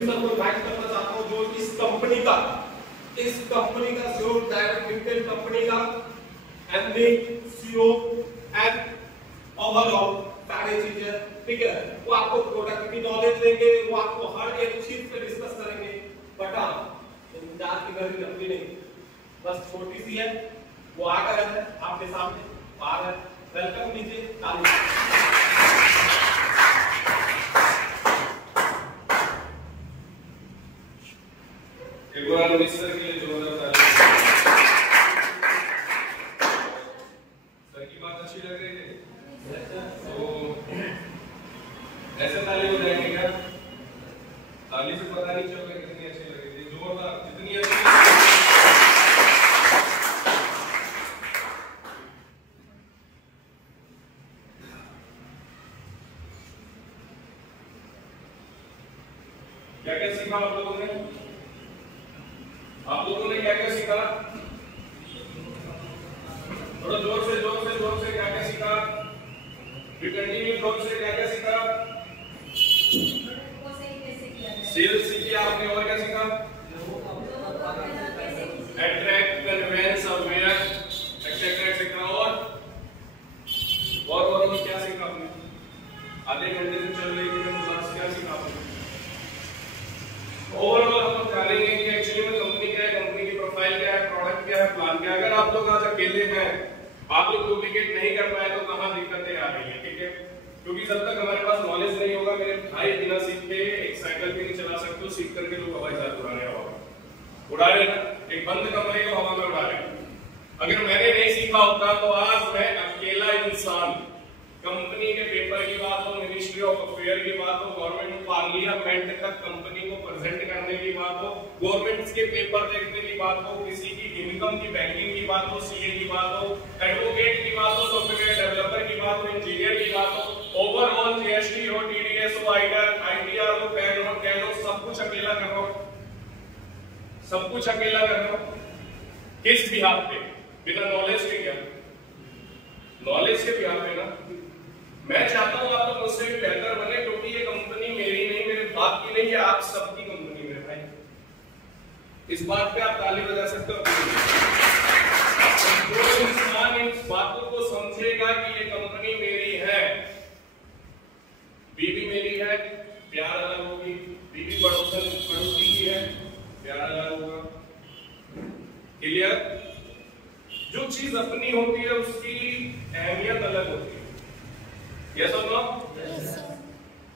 Invite करना चाहता हूं जो इस कंपनी का जो डायरेक्ट लिमिटेड कंपनी का एमडी सीईओ एंड ओवरऑल सारी चीजें, ठीक है, वो आपको प्रोडक्ट की नॉलेज देंगे, वो आपको हर एक चीज पे डिस्कस करेंगे। बट हाँ, इंतजार की घड़ी लंबी नहीं, बस छोटी सी है, वो आ गए हैं आपके सामने, आ रहे हैं। वेलकम कीजिए, ताली। एक बार मिस्टर के लिए जोरदार ताली। सर की बात अच्छी लग रही है, तो ऐसे ताली हो जाएंगे क्या? ताली से पता नहीं चलेगा कितनी अच्छी लग रही थी, जोरदार, जितनी अच्छी। क्या क्या सीखा आप लोगों ने? आप लोगों ने क्या क्या सीखा? थोड़ा जोर से क्या क्या सीखा? कंटिन्यू जोर से क्या क्या सीखा? सेल्स सीखी आपने, और क्या सीखा? Attract, convince, aware, etcetera etcetera. और क्या सीखा आपने? आधे घंटे से चल रही है क्लास, क्या सीखा आपने? ओवरऑल हम लोग जानेंगे कि एक्चुअली में कंपनी क्या है, कंपनी की प्रोफाइल क्या है, प्रोडक्ट क्या है, प्लान क्या है। अगर आप लोग आज अकेले हैं, आप लोग डुप्लीकेट नहीं कर पाए, तो कहां दिक्कतें आ रही है, ठीक है? क्योंकि जब तक हमारे पास नॉलेज नहीं होगा, मेरे भाई बिना सीख के एक साइकिल भी नहीं चला सकते। सीख करके लोग हवाई जहाज उड़ाने उड़ा रहे ना, एक बंद कमरे को हवा में उड़ा रहे। अगर मैंने नहीं सीखा होता तो आज मैं अकेला इंसान, कंपनी के पेपर की बात हो, मिनिस्ट्री ऑफ अफेयर की बात हो, गवर्नमेंट पार्लियामेंट तक कंपनी को प्रेजेंट करने की बात हो, गवर्नमेंट के पेपर देखने की बात हो, किसी की इनकम की बैंकिंग की बात हो, सीए की बात हो, एडवोकेट की बात हो, सॉफ्टवेयर डेवलपर की बात हो, इंजीनियर की बात हो, ओवरऑल जीएसटी हो, टीडीएस हो, आईटीआर हो, पैन हो, कैन हो, सब कुछ अकेला कर रहा हूं, सब कुछ अकेला कर रहा हूं। किस बिहाफ पे? बिना नॉलेज के। क्या नॉलेज के बिहाफ पे ना? मैं चाहता हूं आप लोग मुझसे भी बेहतर बने, क्योंकि ये कंपनी मेरी नहीं, मेरे बाप की नहीं, ये आप सबकी कंपनी मेरे भाई। इस बात पे आप ताली बजा सकते हो। जो इंसान इन बातों को समझेगा कि ये कंपनी मेरी है, बीवी मेरी है, प्यार अलग होगी, बीवी पड़ोसी की है, प्यार अलग होगा। क्लियर? जो चीज अपनी होती है उसकी अहमियत अलग होती है। यस और नो?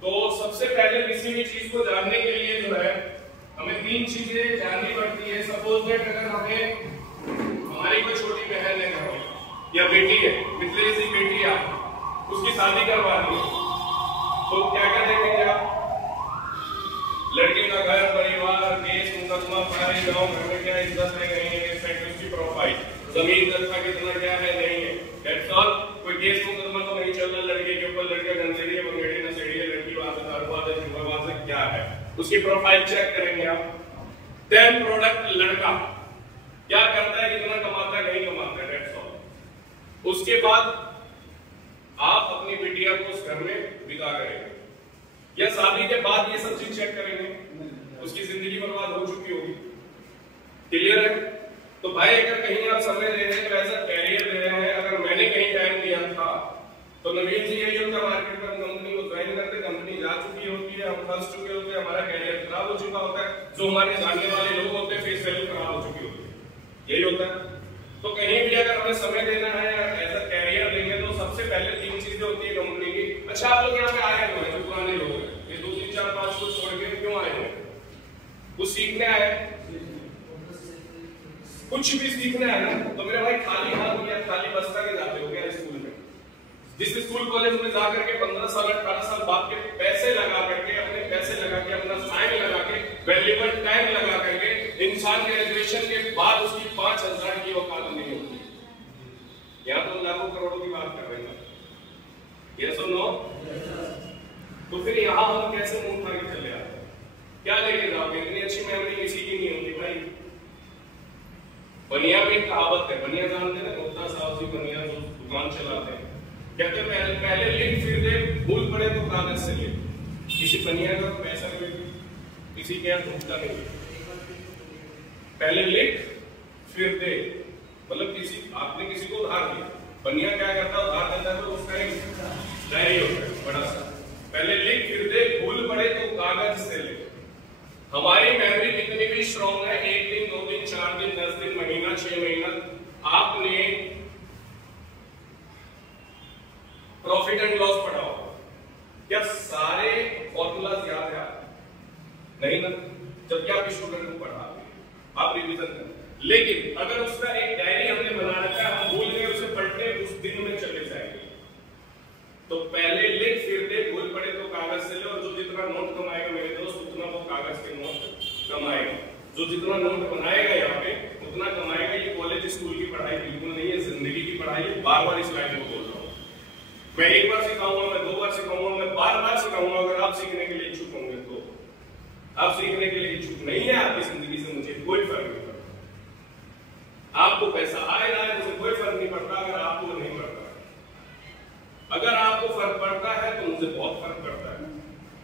तो सबसे पहले किसी भी चीज को जानने के लिए जो है हमें 3 चीजें जाननी पड़ती है। सपोज दैट अगर हमें हमारी कोई छोटी बहन है घर में या बेटी है, मिथिलेश जी बेटी है, उसकी शादी करवानी है, तो क्या क्या देखेंगे आप? लड़के का घर परिवार, केस मुकदमा, सारे गांव घर में क्या इज्जत है नहीं है, उसकी प्रोफाइल, जमीन जगह कितना क्या है नहीं है, दैट्स ऑल। कोई केस मुकदमा तो नहीं चल रहा लड़के के ऊपर, लड़का गंजेड़ी है, बंगेड़ी नशेड़ी है, लड़की वहां से दारूबाज है, जुआबाज है, क्या है, उसकी प्रोफाइल चेक करेंगे आप। देन प्रोडक्ट, लड़का क्या करता है, कितना कमाता है, नहीं कमाता है, दैट्स ऑल। उसके बाद आप अपनी बिटिया को उस घर में विदा करेंगे, या शादी के बाद ये सब चीज चेक करेंगे, उसकी जिंदगी बर्बाद हो चुकी होगी। क्लियर है? तो भाई अगर कहीं आप समय दे रहे हैं तो ऐसा कैरियर दे रहे हैं, अगर मैंने कहीं टाइम दिया था तो नवीन जी यही होता, मार्केट में कंपनी को ज्वाइन करते, कंपनी जा चुकी होती है, हम फंस चुके होते हैं, हमारा कैरियर खराब हो चुका होता है, जो हमारे जानने वाले लोग होते हैं फेस वैल्यू खराब हो चुकी होती है, यही होता है। तो कहीं भी अगर हमें समय देना है या ऐसा कैरियर देंगे तो सबसे पहले 3 चीजें होती है कंपनी की। अच्छा, आप लोग यहाँ पे आए हैं, जो पुराने लोग हैं, ये 2 3 4 5 को छोड़ के क्यों आए हैं? कुछ सीखने आए, कुछ भी सीखना है ना, तो मेरे भाई खाली हाथ या खाली बस्ता के जाते हो क्या स्कूल में? जिस स्कूल कॉलेज में जाकर के 15 साल 18 साल बाप के पैसे लगा करके, अपने पैसे लगा के, अपना टाइम लगा के, वैल्यूएबल टाइम लगा करके इंसान ग्रेजुएशन के बाद उसकी 5000 की औकात नहीं होती। यहाँ तो लाखों करोड़ों की बात कर रहे हैं। यस और नो? तो फिर यहाँ हम कैसे मुंह उठा के चले आते? क्या लेके जाओगे? इतनी अच्छी मेमोरी किसी की नहीं होती भाई। बनिया में कहावत है, बनिया जानते हैं, मुद्दा साहब जी बनिया जो दुकान चलाते हैं, कहते पहले लिख फिर दे, भूल पड़े तो कागज से ले। किसी बनिया का पैसा किसी के यहाँ ढूंढता नहीं है। पहले लिख फिर दे, मतलब आपने किसी को उधार दिया, बनिया क्या करता है उधार देता है तो उसका एक डायरी होता है बड़ा सा, पहले लिख फिर दे, भूल पड़े तो कागज से ले। हमारी मेमोरी कितनी भी स्ट्रॉन्ग है, 1 दिन 2 दिन 4 दिन 10 दिन महीना 6 महीना, आपने प्रॉफिट एंड लॉस पढ़ा हो, क्या सारे फॉर्मूलाज याद है? नहीं ना, जबकि आप स्टूडेंट को पढ़ा आप रिवीजन करें। लेकिन अगर उसका एक डायरी हमने बना रखा है, हम भूल गए उसे पढ़ने उस दिन में चले जाएंगे, तो पहले लिख फिर दे, भूल पड़े तो कागज से ले। और जो जितना नोट कमाएगा मेरे दोस्त उतना वो कागज के नोट कमाएगा, जो जितना नोट बनाएगा यहाँ पे उतना कमाएगा। ये कॉलेज स्कूल की पढ़ाई बिल्कुल नहीं है, जिंदगी की पढ़ाई है। बार बार इस लाइन को बोल रहा हूँ, मैं एक बार सिखाऊंगा, मैं 2 बार सिखाऊंगा, मैं बार बार सिखाऊंगा। अगर आप सीखने के लिए इच्छुक होंगे तो, आप सीखने के लिए इच्छुक नहीं है आपकी जिंदगी से मुझे कोई फर्क नहीं पड़ता। आपको पैसा आए ना आए मुझे कोई फर्क नहीं पड़ता अगर आपको नहीं पड़ता। अगर आपको फर्क पड़ता है तो मुझे बहुत फर्क पड़ता है।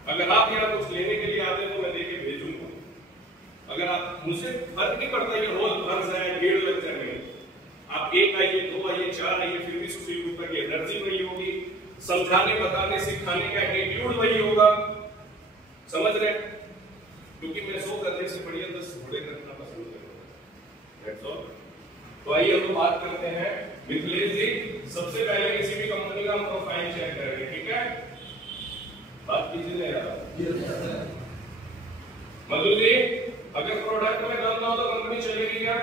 अगर आप यहाँ कुछ लेने के लिए आते तो मैं देके भेजूंगा। अगर आप मुझे फर्क नहीं पड़ता ये रोज भर जाए 1.5 लग जाए, आप 1 आइए 2 आइए 4 आइए, फिर भी सुशील ऊपर की एनर्जी वही होगी, समझाने बताने सिखाने का एटीट्यूड वही होगा। समझ रहे? क्योंकि मैं 100 करने से बढ़िया 10 घोड़े रखना पसंद करूंगा। तो आइए हम बात करते हैं मिथिलेश जी। सबसे पहले किसी भी कंपनी का हम प्रोफाइल चेक करेंगे, ठीक है? बात कीजिए यार। मधु जी, अगर प्रोडक्ट में दम ना हो तो कंपनी चलेगी क्या?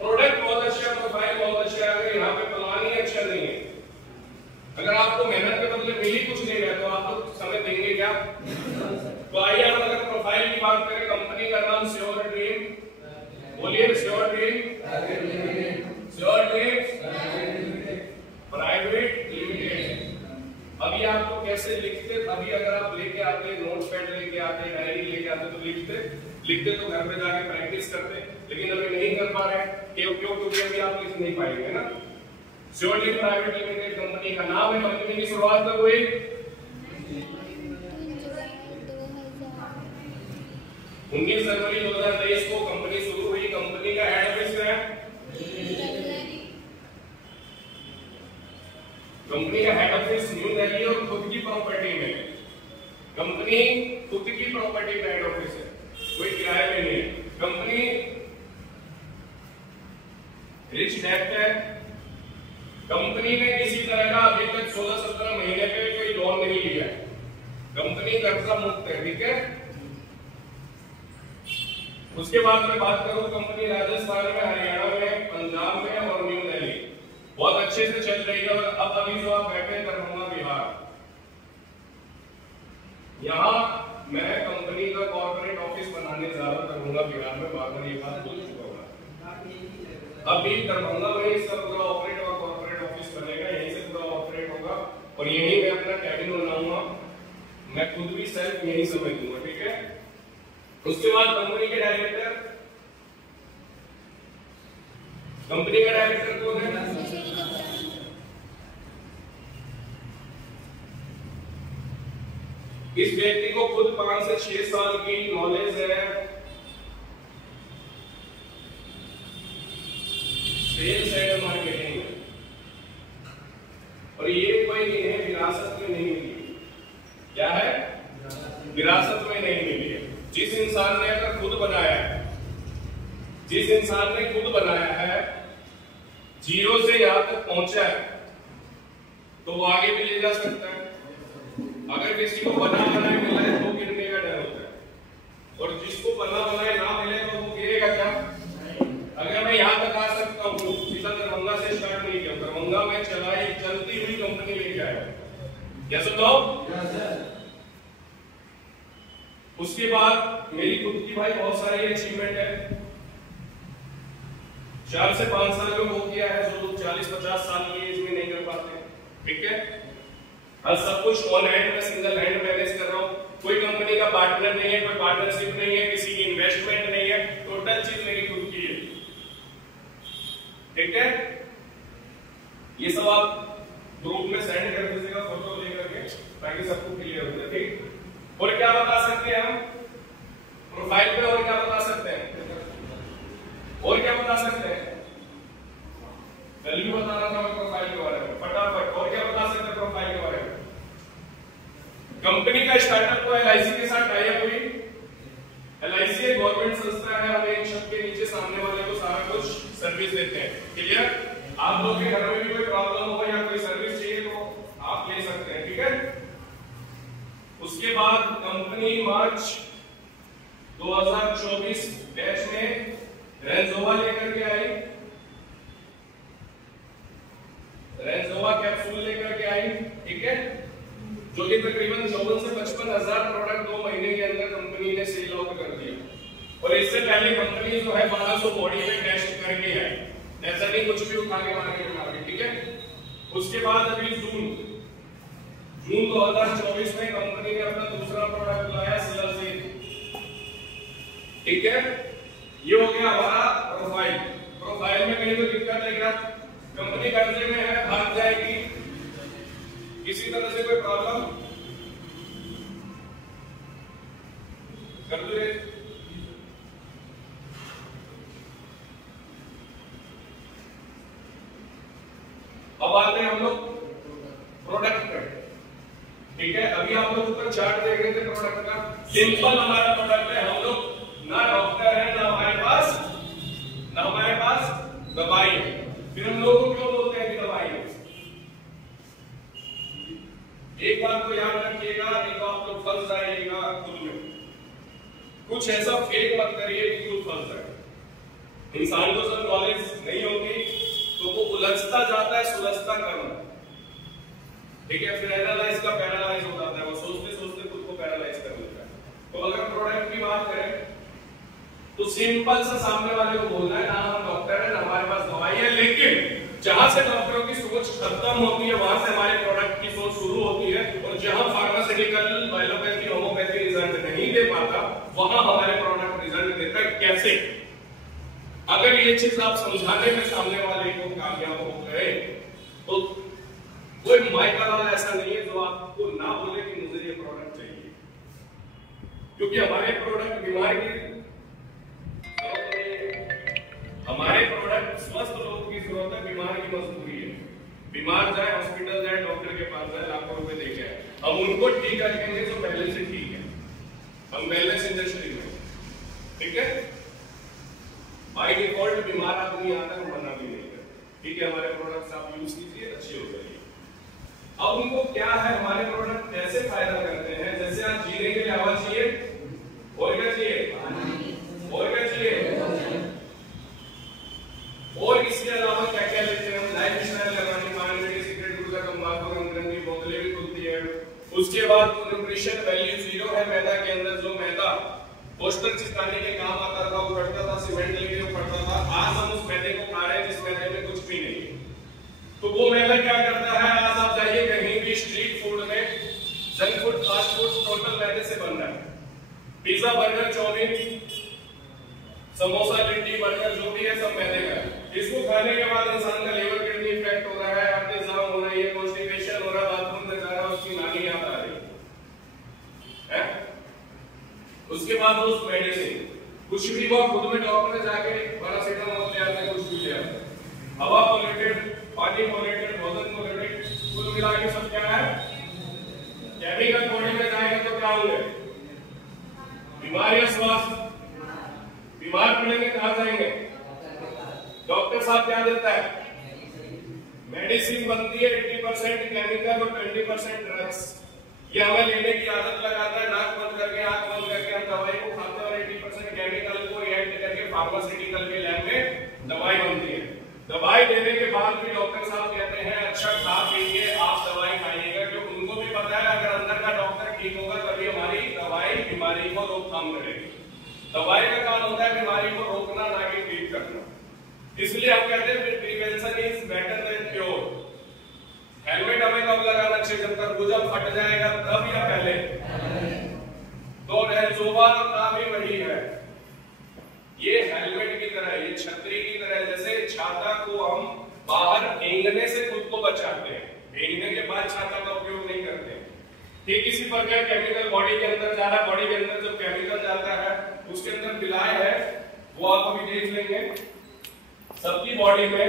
प्रोडक्ट बहुत अच्छा है, प्रोफाइल बहुत अच्छा है, अगर यहाँ पे प्लान ही अच्छा नहीं है, अगर आपको मेहनत के बदले मिल ही कुछ नहीं रहा तो आप तो समय देंगे क्या? तो आइए हम अगर प्रोफाइल की बात करें, कंपनी का नाम श्योर ड्रीम, बोलिए sure dream, sure dream private limited. अभी आपको कैसे लिखते, अभी अगर आप लेके आते नोटपैड लेके आते डायरी लेके आते तो लिखते तो घर पे जाके प्रैक्टिस करते, लेकिन अभी नहीं कर पा रहे हैं। क्यों? क्योंकि अभी आप लिख नहीं पाएंगे ना। Sure dream private limited company का नाम है। कंपनी की शुरुआत कब हुई? 19 जनवरी 2023 को कंपनी शुरू हुई। कंपनी का हेड ऑफिस है, कंपनी का हेड ऑफिस न्यू दिल्ली और खुद की प्रॉपर्टी में। कंपनी खुद की प्रॉपर्टी का हेड ऑफिस है, कोई किराए में नहीं है। कंपनी रिच डैड है। कंपनी ने किसी तरह का अभी तक 16-17 महीने पे कोई लोन नहीं लिया है। कंपनी कर्जा मुक्त है, ठीक है? उसके बाद मैं बात करूं, कंपनी राजस्थान में, हरियाणा में, पंजाब में और न्यू दिल्ली बहुत अच्छे से चल रही है। और अब अभी जो आप बैठे दरभंगा बिहार, यहाँ मैं कंपनी का कॉर्पोरेट ऑफिस बनाने जा रहा दरभंगा बिहार में, बार-बार ये बात बोल चुका हूं। अभी दरभंगा में इसका पूरा ऑपरेट और कॉर्पोरेट ऑफिस बनेगा, यहीं से पूरा ऑपरेट होगा और यहीं मैं अपना कैबिन बनाऊंगा। मैं खुद भी सेल्फ यहीं समझ दूंगा, ठीक है? उसके बाद कंपनी के डायरेक्टर, कंपनी का डायरेक्टर कौन है? इस व्यक्ति को खुद 5 से 6 साल की नॉलेज है सेल्स एंड मार्केटिंग में, और ये कोई इन्हें विरासत में नहीं मिली। क्या है? विरासत में नहीं मिली है। जिस इंसान ने अगर खुद बनाया है, जिस इंसान ने खुद बनाया है, जीरो से यहां तक पहुंचा है, तो वो आगे भी ले जा सकता है। अगर किसी को बना बनाए मिला है तो गिरने का डर होता है, और जिसको बना बनाए ना मिले तो वो गिरेगा क्या? अगर मैं यहां तक आ सकता हूँ, सीधा दरभंगा से स्टार्ट नहीं किया, दरभंगा में चलाई चलती हुई कंपनी लेके आया। क्या सुनो? उसके बाद मेरी खुद की भाई बहुत सारी अचीवमेंट है। 4 से 5 साल में वो किया है जो 40-50 साल की एज में नहीं कर पाते, ठीक है? और सब कुछ ऑन हैंड में, सिंगल हैंड मैनेज कर रहा हूं। कोई कंपनी का पार्टनर नहीं है, कोई पार्टनरशिप नहीं है, किसी की इन्वेस्टमेंट नहीं है, टोटल चीज मेरी खुद की है, ठीक है? ये सब आप ग्रुप में सेंड कर दीजिएगा फोटो लेकर के, ताकि सबको क्लियर हो जाए, ठीक? और क्या बता सकते हैं हम प्रोफाइल पे? और क्या बता सकते हैं? और क्या बता सकते हैं? कल भी बता रहा था मैं प्रोफाइल के बारे में, फटाफट। और क्या बता सकते हैं प्रोफाइल के बारे में? कंपनी का स्टार्टअप को एलआईसी के साथ टाई अप हुई। एलआईसी एक गवर्नमेंट संस्था है, हम एक शब्द के नीचे सामने वाले को सारा कुछ सर्विस देते हैं। क्लियर? आप लोग के घर में भी कोई प्रॉब्लम हो या कोई सर्विस चाहिए तो आप ले सकते हैं, ठीक है? उसके बाद कंपनी मार्च 2024 बैच में रेंजोवा लेकर के आई, रेंजोवा कैप्सूल लेकर के आई, ठीक है, जो कि तकरीबन 54 से 55 हजार प्रोडक्ट 2 महीने के अंदर कंपनी ने सेल आउट कर दिया। और इससे पहले कंपनी जो है 1200 बॉडी पे टेस्ट करके आई, ऐसा नहीं कुछ भी उठा के मार्केट में आ गई, ठीक है? उसके बाद अभी जून 2024 में कंपनी ने अपना दूसरा प्रोडक्ट लाया सिलाजीन, ठीक है? ये हो गया हमारा प्रोफाइल। प्रोफाइल में कहीं तो दिक्कत है क्या? कंपनी कर्जे में है, भाग जाएगी, किसी तरह से कोई प्रॉब्लम कर दो। अब आते हैं हम लोग प्रोडक्ट पे, ठीक है? अभी आप लोग ऊपर चार्ट देख रहे थे प्रोडक्ट का। सिंपल हमारा प्रोडक्ट है, हम लोग ना डॉक्टर है, ना हमारे पास दवाई है। फिर हम लोगों को क्यों बोलते हैं कि दवाई है? एक बात को याद रखिएगा, नहीं तो आप लोग फंस जाइएगा खुद में। कुछ ऐसा फेक मत करिए कि खुद फंस जाए। इंसान को जब नॉलेज नहीं होगी तो वो उलझता जाता है, सुलझता कम, ठीक है? फिर एनालाइज का पैरालाइज हो जाता है, वो सोचते सोचते खुद को पैरालाइज कर लेता है। तो अगर प्रोडक्ट की बात करें तो सिंपल सा सामने वाले को बोलना है, ना हम डॉक्टर है, ना हमारे पास दवाई है, लेकिन जहां से डॉक्टरों की सोच खत्म होती है वहां से हमारे प्रोडक्ट की सोच शुरू होती है। और जहां फार्मास्यूटिकल, एलोपैथी, होम्योपैथी रिजल्ट नहीं दे पाता वहां हमारे प्रोडक्ट रिजल्ट देता है। कैसे? अगर ये चीज आप समझाने में सामने वाले को कामयाब हो गए तो कोई माइकल ऐसा नहीं है जो आपको ना बोले कि मुझे ये प्रोडक्ट चाहिए, क्योंकि हमारे प्रोडक्ट बीमार की, हमारे प्रोडक्ट स्वस्थ लोगों की जरूरत है, बीमार की मजबूरी है। बीमार जाए, हॉस्पिटल जाए, डॉक्टर के पास जाए, लाखों रुपए देके आए, हम उनको ठीक रखेंगे जो पहले से ठीक है। हम वेलनेस इंडस्ट्री में, ठीक है? बाय डिफॉल्ट बीमार आदमी आता है, मना भी नहीं करते, ठीक है? हमारे प्रोडक्ट्स आप यूज कीजिए, अच्छे हो जाइए। अब उनको क्या है, हमारे प्रोडक्ट कैसे फायदा करते हैं? जैसे आप जीने के लिए हवा चाहिए, और क्या चाहिए? और क्या चाहिए? और इसके अलावा क्या क्या लेते हैं हम? लाइफ स्टाइल लगाने, पानी में सिगरेट, गुटखा, तंबाकू, रंग की बोतलें भी खुलती है। उसके बाद न्यूट्रिशन वैल्यू 0 है मैदा के अंदर। जो मैदा पोस्टर चिपकाने के काम आता था, उखड़ता था, सीमेंट लेके उखड़ता था, आज हम उस मैदे को खा रहे हैं जिस मैदे में कुछ भी नहीं है। तो वो मैदा क्या करता है? आज आप जाइए कहीं भी स्ट्रीट फूड में, junk food, fast food total मैदे से बन रहा है। Pizza, burger, chowmein, samosa, litti, burger जो भी है सब मैदे का है। इसको खाने के बाद इंसान का लिवर, किडनी इफेक्ट हो रहा है, आपके जाम हो रही है, कॉन्स्टिपेशन हो रहा है, बाथरूम में जा रहा है, उसकी नानी याद आ रही है। उसके बाद उस मेडिसिन कुछ भी वो खुद में डॉक्टर ने जाके पैरासीटामोल ले आते हैं, कुछ भी ले आते हैं। हवा पॉल्यूटेड, पानी पॉल्यूटेड, भोजन पॉल्यूटेड, कुल मिला के सब क्या है? केमिकल बॉडी में जाएगा तो क्या होंगे? बीमारियां, स्वास्थ्य। बीमार पड़ेंगे कहां जाएंगे? डॉक्टर साहब क्या देता है? मेडिसिन बनती है 80% केमिकल और 20% ड्रग्स। ये हमें लेने की आदत लगाता है, नाक बंद करके, आंख बंद करके हम दवाई को खाते हैं और 80% केमिकल को रिएक्ट करके फार्मास्यूटिकल के लैब में दवाई बनती है। दवाई देने के बाद भी डॉक्टर साहब कहते हैं अच्छा खा पी के आप दवाई खाइएगा, क्योंकि उनको भी पता है अगर अंदर का डॉक्टर ठीक होगा तभी हमारी दवाई बीमारी को रोकथाम करेगी। दवाई का काम होता है बीमारी को रोकना, ना कि ट्रीट करना। इसलिए हम कहते हैं prevention is better than cure. Helmet हमें कब लगाना चाहिए? जब तरबूजा फट जाएगा तब या पहले? तो रेंजोवा का भी वही है, ये हेलमेट की तरह, ये छतरी की तरह। जैसे छाता को हम बाहर भीगने से खुद को बचाते हैं, भीगने के बाद छाता का उपयोग नहीं करते, ठीक इसी प्रकार केमिकल बॉडी के अंदर जा रहा है, बॉडी के अंदर जब केमिकल जाता है उसके अंदर विलाय है, वो आप अभी देख लेंगे। सबकी बॉडी में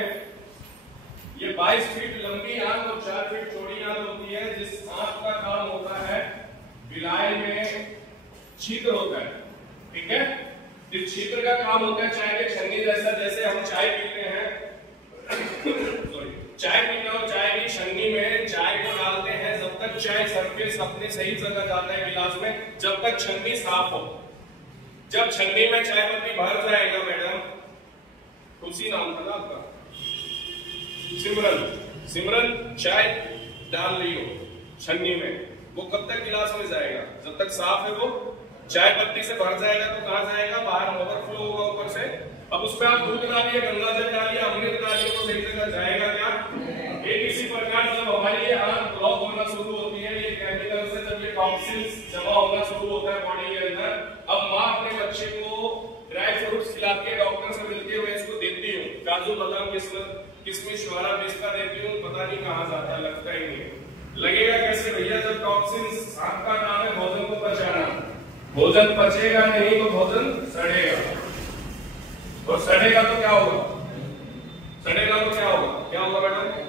ये 22 फीट लंबी आंत और 4 फीट चौड़ी आंत होती है, जिस आंत का काम होता है विलाय में छिद्र होता है, ठीक है। इस छिद्र का काम होता है चाय के छन्नी जैसा, जैसे हम चाय पीते हैं सॉरी चाय पीते हो, चाय की छन्नी में चाय को डालते हैं, जब तक चाय सरफेस अपने सही जगह जाता है गिलास में, जब तक छन्नी साफ हो। जब छन्नी में चाय पत्ती भर जाएगा मैडम, तुलसी नाम था ना आपका, सिमरन चाय डाल रही हो छन्नी में, वो कब तक गिलास में जाएगा? जब तक साफ है वो चाय पत्ती से भर जाएगा तो कहां जाएगा? बाहर ओवरफ्लो होगा ऊपर से। अब उसमें आप दूध डालिए, गंगा जल डालिए, अमृत डालिए, तो सही जगह जाएगा क्या? एक इसी प्रकार जब हमारी ये आंत ब्लॉक होना शुरू होती है, ये केमिकल से जब ये टॉक्सिन्स जमा होना शुरू होता है बॉडी के अंदर, अब माँ अपने बच्चे को ड्राई फ्रूट्स खिलाती है, डॉक्टर से मिलती है, मैं इसको देती हूँ काजू बादाम किशमिश वाला पिस्ता देती हूँ, पता नहीं कहाँ जाता है, लगता ही नहीं। लगेगा कैसे भैया? जब टॉक्सिन्स, आपका काम है भोजन को पचाना, भोजन पचेगा नहीं तो भोजन सड़ेगा, और सड़ेगा तो क्या होगा? सड़ेगा तो क्या होगा? क्या होगा मैडम?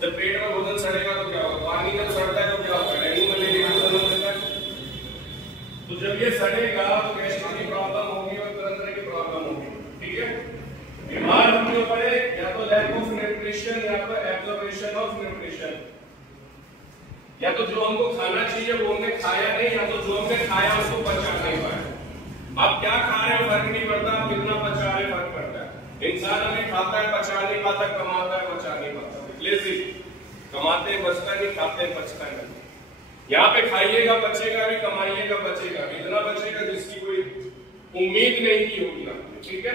जब पेट में भोजन सड़ेगा तो क्या होगा? पानी जब सड़ता है तो क्या होगा? डेंगू मलेरिया का जन्म देता है। तो जब ये सड़ेगा तो गैस्ट्रिक की प्रॉब्लम होगी और तरह तरह की प्रॉब्लम होगी, ठीक है। बीमार हम क्यों पड़े? या तो लैक ऑफ न्यूट्रिशन, या तो एब्जॉर्प्शन ऑफ न्यूट्रिशन, या तो जो हमको खाना चाहिए वो हमने खाया नहीं, या तो जो हमने खाया उसको पचा नहीं पाया। आप क्या खा रहे हो फर्क नहीं पड़ता, आप कितना पचा रहे फर्क पड़ता है। इंसान हमें खाता है पचा नहीं पाता, कमाता है पचा नहीं पाता, लेजी, कमाते हैं बचता नहीं, खाते हैं बचता नहीं। यहाँ पे खाइएगा बचेगा भी, कमाइएगा बचेगा, इतना बचेगा जिसकी कोई उम्मीद नहीं की होगी आपने, ठीक है।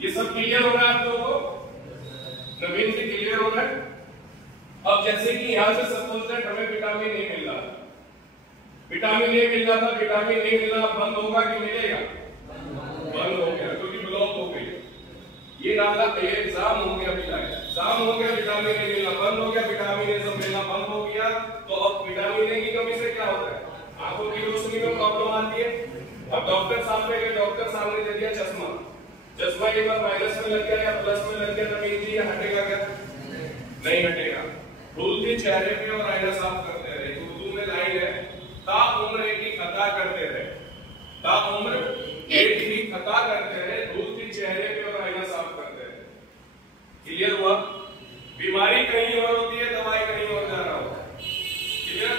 ये सब क्लियर हो रहा है आप लोगों को? नवीन से क्लियर हो रहा है? अब जैसे कि यहाँ से सपोज दैट हमें विटामिन ए मिल रहा था, विटामिन ए मिल रहा था, विटामिन ए मिलना बंद होगा कि मिलेगा? बंद हो गया, क्योंकि ब्लॉक हो गई। ये नाला जाम हो गया, जाम हो गया, विटामिन ए मिलना बंद हो गया, विटामिन ए सब मिलना बंद हो गया। तो अब विटामिन ए की कमी से क्या होता है? आंखों की रोशनी में प्रॉब्लम आती है। अब डॉक्टर साहब ने, डॉक्टर साहब ने दे दिया चश्मा, चश्मा एक बार माइनस में लग गया या प्लस में लग गया तो जी हटेगा क्या? नहीं हटेगा। धूल चेहरे पे और आईना साफ करते रहे। उर्दू में लाइन है, ता उम्र की खता करते रहे, ता उम्र की खता करते रहे, धूल चेहरे पे और आईना साफ करते रहे। क्लियर हुआ? बीमारी कहीं और होती है, दवाई कहीं और जा रहा होता है। क्लियर?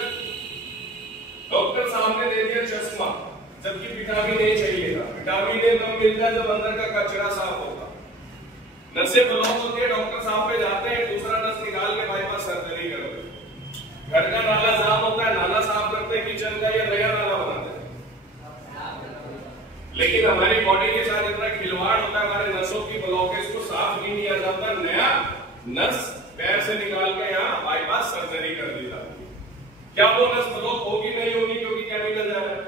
डॉक्टर साहब ने दे दिया चश्मा, जबकि विटामिन ए चाहिएगा। विटामिन ए तब मिलता है जब अंदर का कचरा साफ होगा। नसें ब्लॉक होती है, डॉक्टर साहब पे जाते हैं, दूसरा नस निकाल के बाईपास सर्जरी करते हैं। घर का नाला साफ होता है, नाला साफ करते हैं, किचन का या नया नाला बनाते हैं। लेकिन हमारी बॉडी के साथ इतना खिलवाड़ होता है, हमारे नसों की ब्लॉकेज को साफ नहीं किया जाता, नया नस पैर से निकाल के यहाँ बाईपास सर्जरी कर दी जाती है। क्या वो नस ब्लॉक होगी? नहीं होगी, क्योंकि केमिकल जा रहा है।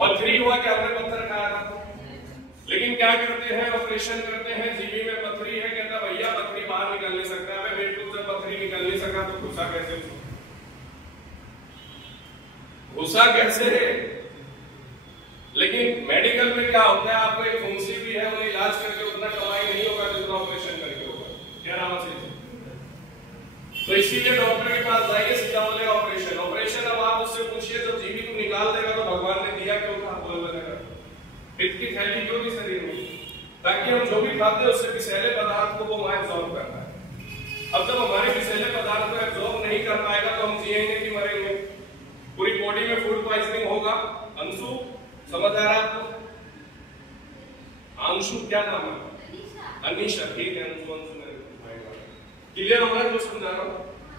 पथरी हुआ क्या? हमने पत्थर खाया था। लेकिन क्या करते हैं? ऑपरेशन करते हैं, जीबी में पथरी है, कहता भैया पथरी बाहर निकल नहीं सकता है। बेटू जब पथरी निकल नहीं सका तो घुसा कैसे? घुसा कैसे? लेकिन मेडिकल में क्या होता है, आपको एक फुंसी भी है, उन्हें इलाज करके उतना कमाई नहीं होगा जितना ऑपरेशन करके होगा। क्या नाम है? तो इसीलिए डॉक्टर के पास जाइए, सीधा बोलेगा ऑपरेशन। ऑपरेशन अब आप उससे पूछिए, जब जीबी को निकाल देगा तो भगवान ने दिया क्यों था? बोल लगेगा पित्त की थैली क्यों नहीं शरीर में? ताकि हम जो भी खाते हैं उससे विषैले पदार्थ को वो वहां एब्जॉर्ब करता है। अब जब हमारे विषैले पदार्थ को एब्जॉर्ब नहीं कर पाएगा तो हम जिएंगे कि मरेंगे? पूरी बॉडी में फूड पॉइजनिंग होगा। अंशु समझ आ रहा है आपको? अंशु क्या नाम है? अनीशा, ठीक है। अंशु क्लियर होगा जो समझा रहा हूं?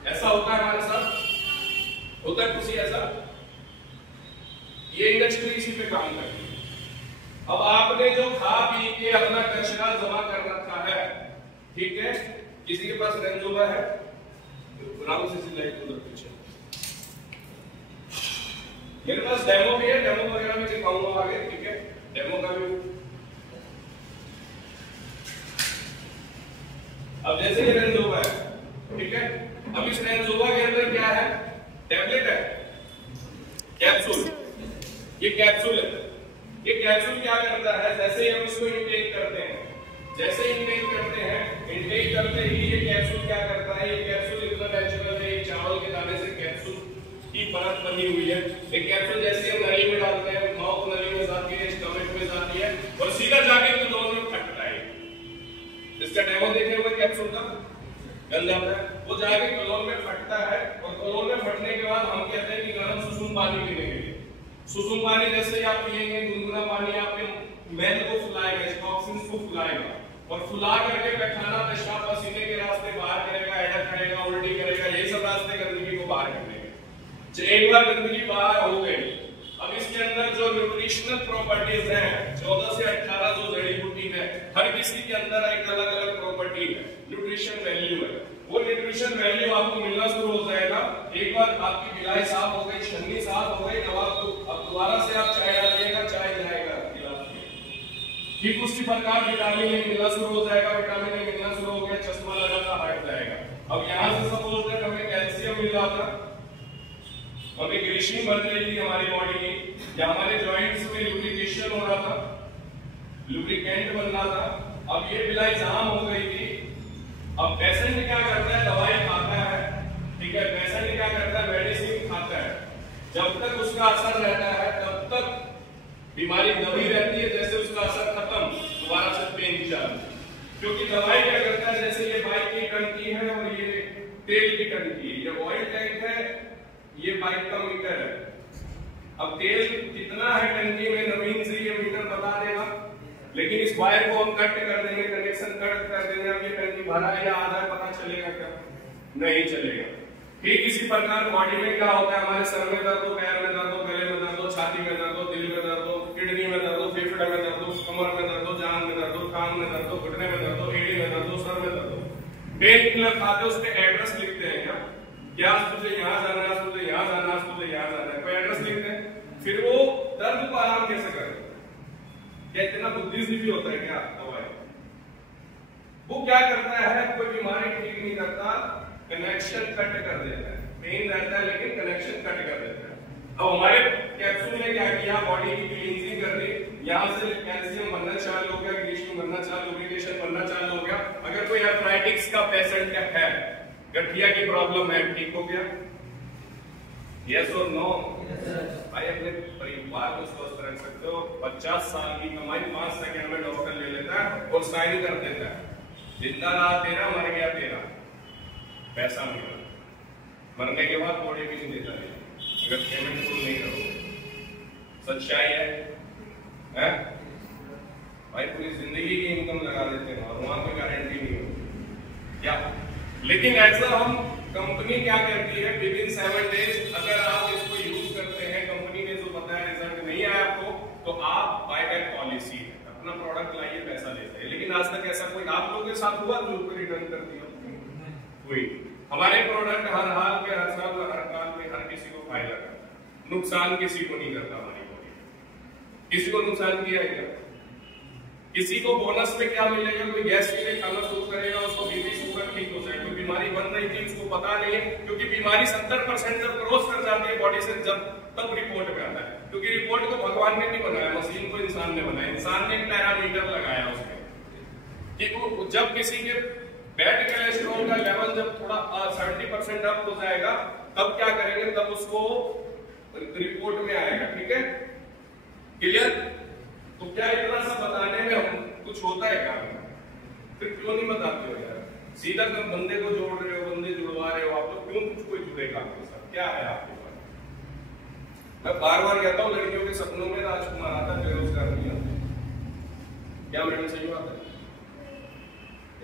ऐसा होता है हमारे साथ, होता है कुछ ऐसा। ये इंडस्ट्री इसी पे काम करती है। अब आपने जो खा पी के अपना कचरा जमा कर रखा है, ठीक है, किसी के पास रेंज ओवर है? राम से लाइट उधर पीछे। मेरे पास डेमो भी है, डेमो वगैरह भी दिखाऊंगा आगे, ठीक है, डेमो का भी। अब जैसे ये रेंज ओवर है, ठीक है, अब इस रेंज ओवर के अंदर क्या है? टैबलेट है। कैप्सूल है। ये कैप्सूल क्या करता है, जैसे ही हम इसको इनटेक करते हैं, इनटेक करते ही ये कैप्सूल क्या करता है, ये कैप्सूल इतना नेचुरल है, चावल के दाने से कैप्सूल की परत बनी हुई है। ये कैप्सूल जैसे हम नली में डालते हैं, माउथ नली में जाती है, स्टमक में जाती है और सीधा जाके कलोन में फटता है। इसका डेमो देखे हुए कैप्सूल का गल जाता है, वो जाके कलोन में फटता है और कलोन में फटने के बाद हम कहते हैं कि गर्म सुसुम पानी पीने के लिए। सुसुम पानी जैसे आप पिएंगे, गुनगुना पानी आपके मैल को फुलाएगा, टॉक्सिन्स को फुलाएगा और फुला करके पैखाना, पेशाब, पसीने के रास्ते बाहर करेगा, एडक करेगा, उल्टी करेगा, यही सब रास्ते गंदगी को बाहर कर देंगे। एक बार गंदगी बाहर हो गई, अब इसके अंदर जो न्यूट्रिशनल प्रॉपर्टीज हैं, 14 से 18 जो जड़ी बूटी है, हर किसी के अंदर एक अलग अलग प्रॉपर्टी है, न्यूट्रिशन वैल्यू है। वो न्यूट्रिशन वैल्यू आपको मिलना शुरू हो जाएगा। एक बार आपकी बिलाई साफ हो गई, छन्नी साफ हो गई, अब दोबारा से आप चाय डालिएगा, चाय जाएगा गिलास में। ठीक उसी प्रकार विटामिन ए मिलना शुरू हो जाएगा, विटामिन ए मिलना शुरू हो गया, चश्मा लगाना हट जाएगा। अब यहाँ से सपोज दैट हमें कैल्शियम मिल रहा था, हमें ग्रीसिंग बन रही थी हमारी बॉडी की, या हमारे जॉइंट्स में लुब्रिकेशन हो रहा था, लुब्रिकेंट बन रहा था। अब ये बिलाई जाम हो गई थी। अब पेशेंट क्या करता है, दवाई खाता है, ठीक है, पेशेंट क्या करता है, मेडिसिन खाता है। जब तक उसका असर रहता है तब तक बीमारी दबी रहती है, जैसे उसका असर खत्म दोबारा से पेन चालू। क्योंकि दवाई क्या करता है, जैसे ये बाइक की टंकी है और ये तेल की टंकी है, ये ऑयल टैंक है, ये बाइक का मीटर है। अब तेल कितना है टंकी में, नवीन से ये मीटर बता देगा, लेकिन इस वायर को हम कट कर देंगे, कनेक्शन कट कर देंगे, अब ये टंकी भरा है या आधा है पता चलेगा क्या? नहीं चलेगा। ठीक इसी प्रकार बॉडी में क्या होता है, हमारे सर में दर्द हो, पैर में दर्द हो, गले में दर्द हो, छाती में दर्द हो, दिल में दर्द हो, किडनी में दर्द हो, फेफड़े में दर्द हो, कमर में दर्द हो, जान में दर्द हो, कान में दर्द हो, घुटने में दर्द हो, एड़ी में दर्द हो, सर में दर्द हो। पेन किलर खाते उस पे एड्रेस लिखते हैं क्या तुझे यहाँ जाना है, तुझे यहाँ जाना है, तुझे यहाँ जाना है, कोई एड्रेस लिखते हैं। फिर वो दर्द को आराम कैसे करें? क्या इतना बुद्धिजीवी होता है क्या दवाई? वो क्या करता है, कोई बीमारी ठीक नहीं करता, कनेक्शन कट कर देता है। पेन रहता है लेकिन कनेक्शन कट कर देता है। अब हमारे कैप्सूल ने क्या किया, बॉडी की क्लींजिंग कर दी, यहाँ से कैल्शियम बनना चालू हो गया, ग्रीसिंग बनना चालू, लुब्रिकेशन बनना चालू हो गया। अगर कोई आर्थराइटिस का पेशेंट है, गठिया की प्रॉब्लम है, ठीक हो गया? यस और नो? भाई अपने परिवार को स्वस्थ रख सकते हो। 50 साल की कमाई 5 सेकंड में डॉक्टर ले लेता है और साइन कर देता है, जिंदा रहा तेरा, मर गया तेरा, पैसा मिला। मरने के बाद बॉडी भी नहीं देता है अगर पेमेंट फुल नहीं करोगे। सच्चाई है भाई, पूरी जिंदगी की इनकम लगा देते हैं और वहां कोई गारंटी नहीं होती क्या? लेकिन ऐसा हम कंपनी क्या करती है, विद इन 7 डेज अगर आप इसको यूज करते हैं, कंपनी ने जो बताया रिजल्ट नहीं आया आपको, तो आप बायबैक पॉलिसी है, अपना प्रोडक्ट लाइए, पैसा लेते हैं। लेकिन आज तक ऐसा कोई आप लोगों के साथ हुआ जो कोई रिटर्न कर दिया? कोई। हमारे प्रोडक्ट हर हाल में, हर साल, हर काल में हर किसी को फायदा करता है, नुकसान किसी को नहीं करता। हमारी बॉडी किसी को नुकसान किया है क्या? किसी को बोनस में क्या मिलेगा, कोई गैस के लिए खाना शुरू करेगा, उसको बीपी शुगर ठीक हो जाए, कोई बीमारी बन रही थी उसको पता नहीं है, क्योंकि बीमारी 70% जब क्रॉस कर जाती है बॉडी से, जब तब रिपोर्ट में आता है। क्योंकि रिपोर्ट को भगवान ने नहीं बनाया, मशीन को इंसान ने बनाया। इंसान ने एक पैरामीटर लगाया उसमें कि जब किसी के बैड कोलेस्ट्रॉल का लेवल जब थोड़ा 70% अप हो जाएगा, तब क्या करेंगे, तब उसको रिपोर्ट में आएगा। ठीक है, क्लियर? तो क्या इतना सब बताने में हम कुछ होता है क्या? फिर क्यों नहीं बताते हो यार? सीधा तुम बंदे को जोड़ रहे हो, बंदे जुड़वा रहे हो आप लोग, क्यों कुछ कोई जुड़ेगा आपके साथ? क्या है आपके पास? मैं बार बार कहता हूँ, लड़कियों के सपनों में राजकुमार आता है, बेरोजगार नहीं आता। क्या मैडम सही बात है?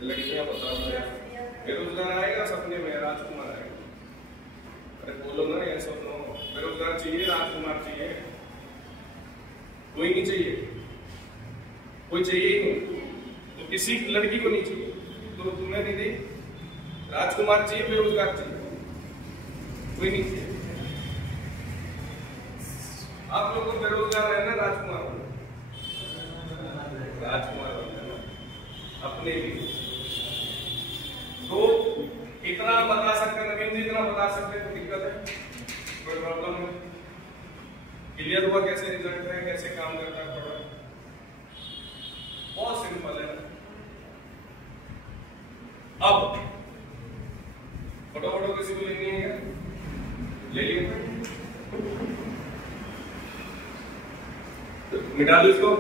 लड़कियां बता दो, बेरोजगार आएगा सपने में, राजकुमार आएगा। अरे बोलो ना ये सपनों, बेरोजगार चाहिए, राजकुमार चाहिए? कोई नहीं चाहिए, कोई चाहिए ही नहीं, तो किसी लड़की को नहीं चाहिए। तो तुम्हें दीदी राजकुमार चाहिए, बेरोजगार चाहिए? कोई नहीं चाहिए। आप लोग को बेरोजगार रहना, राजकुमार बनना, राजकुमार बनना अपने लिए। तो इतना बता सकते, नवीन जी इतना बता सकते, तो दिक्कत है, कोई प्रॉब्लम है? क्लियर हुआ कैसे रिजल्ट है, कैसे मिटा दो इसको।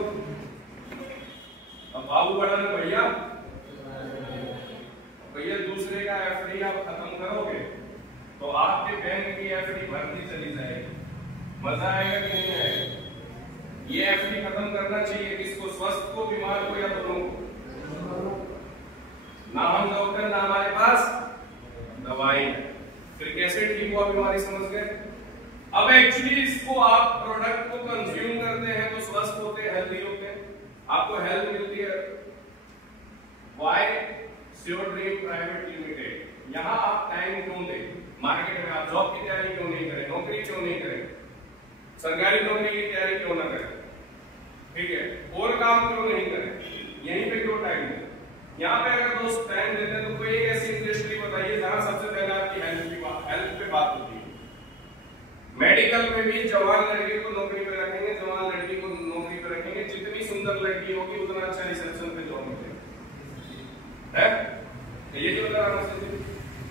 अब बाबू बड़ा ने भैया दूसरे का एफडी आप खत्म करोगे तो आपके बैंक की एफडी भरती चली जाएगी। मजा आएगा कि नहीं आएगा? ये एफडी खत्म करना चाहिए किसको? स्वस्थ को, बीमार को, या दोनों को? ना हम डॉक्टर ना हमारे पास दवाई, फिर कैसे ठीक हुआ बीमारी? समझ गए? अब एक्चुअली इसको आप प्रोडक्ट को कंज्यूम करते हैं तो स्वस्थ होते हैं, हेल्दी होते हैं, आपको हेल्थ मिलती है। Why? Sure dream private limited. यहां आप टाइम क्यों दें? मार्केट में आप जॉब की तैयारी क्यों नहीं करें? नौकरी क्यों नहीं करें? सरकारी नौकरी की तैयारी क्यों ना करें? ठीक है, और काम क्यों नहीं करें? यहीं पे क्यों टाइम दें? यहाँ पे अगर दोस्त टाइम देते हैं तो कोई एक ऐसी इंडस्ट्री बताइए जहां सबसे पहले आपकी हेल्थ पे बात होती है। मेडिकल में भी जवान लड़की को नौकरी पे रखेंगे, जवान लड़की को नौकरी पे रखेंगे, जितनी सुंदर लड़की होगी उतना अच्छा रिसेप्शन पे जॉब मिलेगा, है ये जो बता रहा हूं,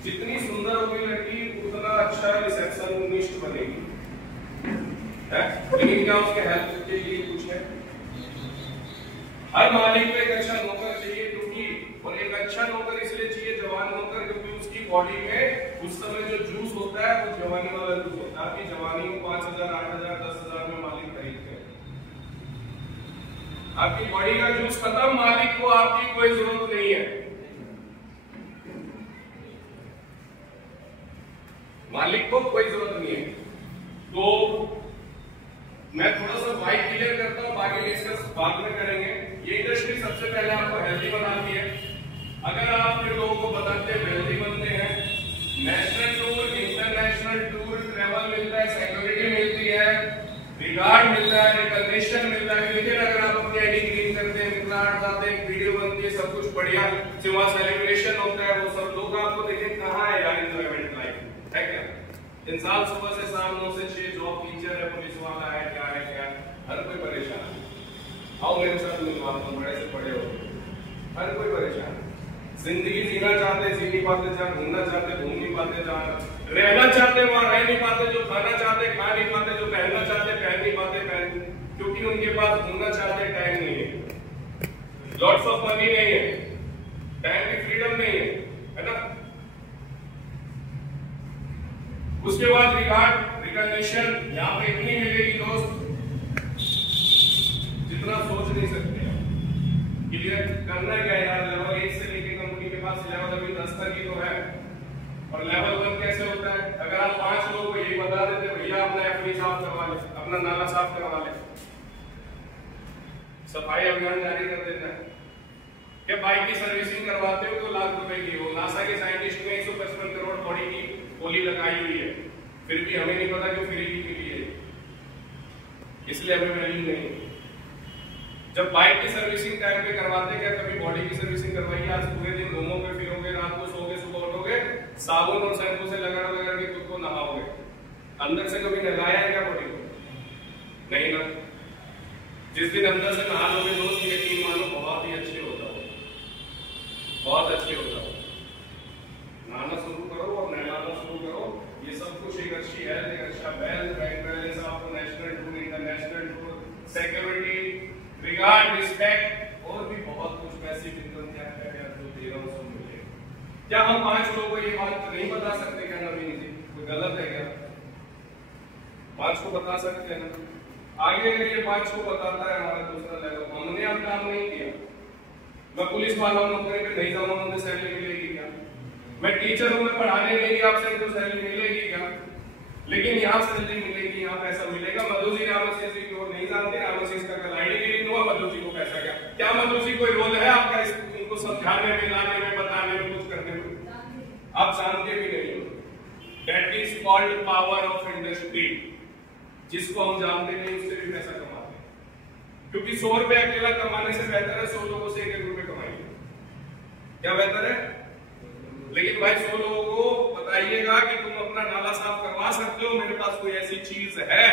जितनी सुंदर होगी लड़की उतना अच्छा रिसेप्शनिस्ट बनेगी, है। लेकिन क्या उसके हेल्थ के लिए कुछ है? हर मालिक को एक अच्छा नौकर चाहिए, क्योंकि और एक अच्छा नौकर इसलिए चाहिए, जवान नौकर, क्योंकि उसकी बॉडी में उस समय जो जूस होता है वो जवानी वाला जूस होता है। आपकी जवानी को 5,000, 8,000, 10,000 में मालिक खरीदते हैं। आपकी बॉडी का जूस खत्म, मालिक को आपकी कोई जरूरत नहीं है। मालिक को कोई जरूरत नहीं है। तो मैं थोड़ा सा वाइड क्लियर करता हूं, बाकी डिस्कस बाद में करेंगे। ये इंडस्ट्री सबसे पहले आपको हेल्दी बनाती है। अगर आप फिर लोगों को बताते हैं हेल्दी बनते हैं, national tour, international tour, travel मिलता है, सिक्योरिटी मिलती है, रिगार्ड मिलता है, रिकॉग्निशन मिलता है। लेकिन अगर आप अपनी आईडी ग्रीन करते हैं, कार्ड आते हैं, वीडियो बनती है, सब कुछ बढ़िया, सिवा सेलिब्रेशन होता है, वो सब लोग आपको देखें कहाँ है यार एंजॉयमेंट लाइफ, है क्या? इंसान सुबह से शाम 9 से 6 जॉब, टीचर है, पुलिस वाला है, क्या है क्या, हर कोई परेशान है। आओ मेरे साथ मिलवाता हूं, बड़े से बड़े हो, हर कोई परेशान है। जिंदगी जीना चाहते जी नहीं पाते, जहाँ घूमना चाहते घूम नहीं पाते, जहाँ रहना चाहते वहां रह नहीं पाते, जो खाना चाहते खा नहीं पाते, जो पहनना चाहते पहन नहीं पाते, क्योंकि उनके पास घूमना चाहते टाइम नहीं है, लॉट्स ऑफ मनी नहीं है, टाइम की फ्रीडम नहीं है ना? उसके बाद रिगार्ड, रिकॉग्निशन यहाँ पे इतनी मिलेगी दोस्त जितना सोच नहीं सकते। क्लियर करना क्या यार? लेवल 1 से लेके कंपनी के पास लेवल अभी 10 तक ही तो है, और लेवल 1 कैसे होता है? अगर आप 5 लोगों को ये बता देते भैया अपना एफडी साफ करवा ले, अपना नाला साफ करवा ले, सफाई अभियान जारी कर देता है। क्या बाइक की सर्विसिंग करवाते हो तो लाख रुपए की हो, नासा के साइंटिस्ट ने 155 करोड़ बॉडी की गोली लगाई हुई है, फिर भी हमें नहीं पता क्यों फ्री की मिली है, इसलिए हमें वैल्यू नहीं। जब बाइक की सर्विसिंग टाइम पे करवाते, क्या कभी बॉडी की सर्विसिंग करवाइए? आज पूरे दिन घूमोगे फिरोगे, रात को सोगे, सुबह उठोगे, साबुन और शैम्पू से रगड़ के खुद को नहाओगे, अंदर से कभी नहलाया है क्या बॉडी को? नहीं ना। जिस दिन अंदर से नहा लोगे दोस्त, यकीन मानो बहुत ही अच्छे होता हो, बहुत अच्छे होता हो। नहाना शुरू करो और नहलाना शुरू करो, ये सब कुछ एक अच्छी हेल्थ, एक अच्छा वेल्थ, बैंक बैलेंस, आपको national tour, international tour, security, regard, respect और भी बहुत कुछ पैसिव इनकम क्या जो दे रहा हूं सब मिलेगा। क्या हम 5 लोगों को ये बात नहीं बता सकते क्या नवीन जी? कोई गलत है क्या? 5 को बता सकते हैं ना? आगे अगर ये 5 को बताता है हमारा दूसरा लेवल, हमने अब काम नहीं किया। मैं पुलिस वाला हूं, नौकरी पे नहीं जाऊंगा, मुझे सैलरी मिलेगी क्या? मैं टीचर हूं, मैं पढ़ाने नहीं गया, आपसे तो सैलरी मिलेगी क्या? लेकिन यहाँ सैलरी मिलेगी, यहाँ पैसा मिलेगा। मधु जी रामसिंह जी को नहीं जानते, रामसिंह का कल आईडी डिलीट हुआ, मधु जी को पैसा क्या मधु जी कोई रोल है आपका इनको समझाने में, लाने में, बताने में, कुछ करने में? आप जानते भी नहीं हो। That is called power of industry. जिसको हम जानते नहीं उससे भी पैसा कमाते हैं, क्योंकि 100 रुपए अकेला कमाने से बेहतर है 100 लोगों से 1 रुपए कमाएंगे। क्या बेहतर है? लेकिन भाई 100 लोगों को बताइएगा कि तुम अपना नाला साफ करवा सकते हो, मेरे पास कोई ऐसी चीज है,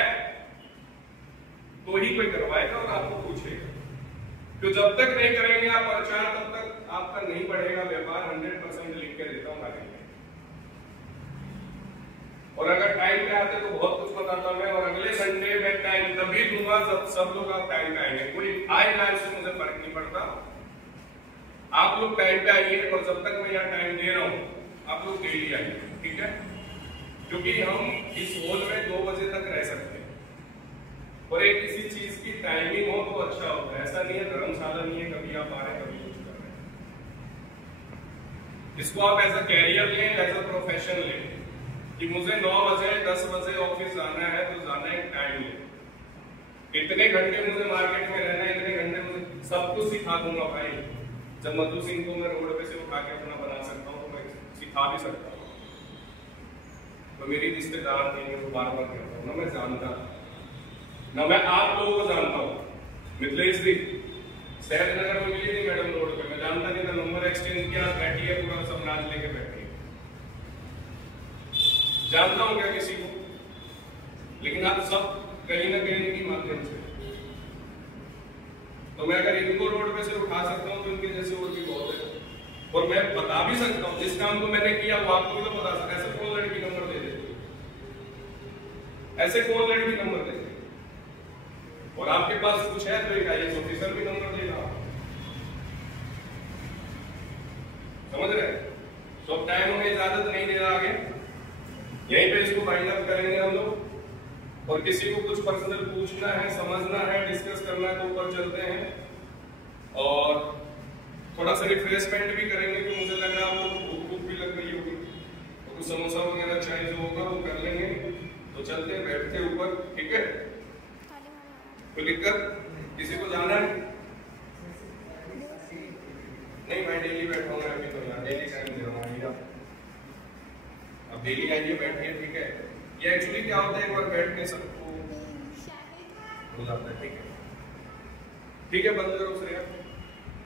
तो ही कोई करवाएगा और आपको पूछेगा। तो जब तक नहीं करेंगे आप प्रचार, तब तक आपका नहीं बढ़ेगा व्यापार। 100% लिख के देता हूं आगे। और अगर टाइम पे आते तो बहुत कुछ बताता मैं, और अगले संडे में टाइम तभी दूंगा जब सब लोग आप टाइम पे आएंगे। कोई आए ना इससे मुझे फर्क नहीं पड़ता, आप लोग टाइम पे आइए, और जब तक मैं यहाँ टाइम दे रहा हूँ आप लोग डेली आइए, ठीक है? क्योंकि हम इस हॉल में 2 बजे तक रह सकते हैं, और एक किसी चीज की टाइमिंग हो तो अच्छा होता है। ऐसा नहीं है धर्मशाला नहीं है, कभी आप आ रहे हैं कभी कुछ कर रहे हैं। इसको आप एज अ कैरियर लें, एज अ प्रोफेशन लें कि मुझे 9 बजे 10 बजे ऑफिस जाना है तो जाना है, टाइम लें। इतने घंटे मुझे मार्केट में रहना है, इतने घंटे मुझे सब कुछ सिखा दूंगा भाई। जब मधु सिंह को मैं रोड पे से उठा के अपना बना सकता हूँ तो मैं सिखा भी सकता हूँ। तो मेरी रिश्तेदार नहीं है, वो बार बार कहता हूँ ना, मैं जानता ना, मैं आप लोगों को जानता हूँ। मिथिलेश जी शहर नगर में मिली थी मैडम रोड पे, मैं जानता नहीं था, नंबर एक्सचेंज किया, बैठी है पूरा सब नाच लेके बैठी है। जानता हूँ क्या किसी को? लेकिन आप सब कहीं ना कहीं इनकी माध्यम से, तो मैं अगर इनको रोड पे से उठा सकता हूँ तो इनके जैसे और भी बहुत है। और मैं बता भी सकता हूँ जिस काम को मैंने किया वो आपको भी तो बता सकता। ऐसे कौन लड़की नंबर दे देती, ऐसे कौन लड़की नंबर दे देती? और आपके पास कुछ है तो एक आईएएस ऑफिसर भी नंबर देगा, समझ रहे? तो अब टाइम हमें इजाजत नहीं दे रहा आगे, यहीं पे इसको वाइंड अप करेंगे हम लोग। और किसी को कुछ पर्सनल पूछना है, समझना है, डिस्कस करना है तो ऊपर चलते हैं, और थोड़ा सा रिफ्रेशमेंट भी करेंगे, कि मुझे लग रहा है आप लोग भूख भी लग रही होगी, तो कुछ समोसा वगैरह चाय जो होगा वो कर लेंगे। तो चलते हैं, बैठते हैं ऊपर, ठीक है? कोई दिक्कत? किसी को जाना है? नहीं, मैं डेली बैठा हूँ, अभी तो यहाँ डेली टाइम दे रहा हूँ। अब डेली आइए, बैठिए, ठीक है? ये एक्चुअली क्या होता है, एक बार बैठ के सबको हो जाता है, ठीक है? ठीक है, बंद करो श्रेया।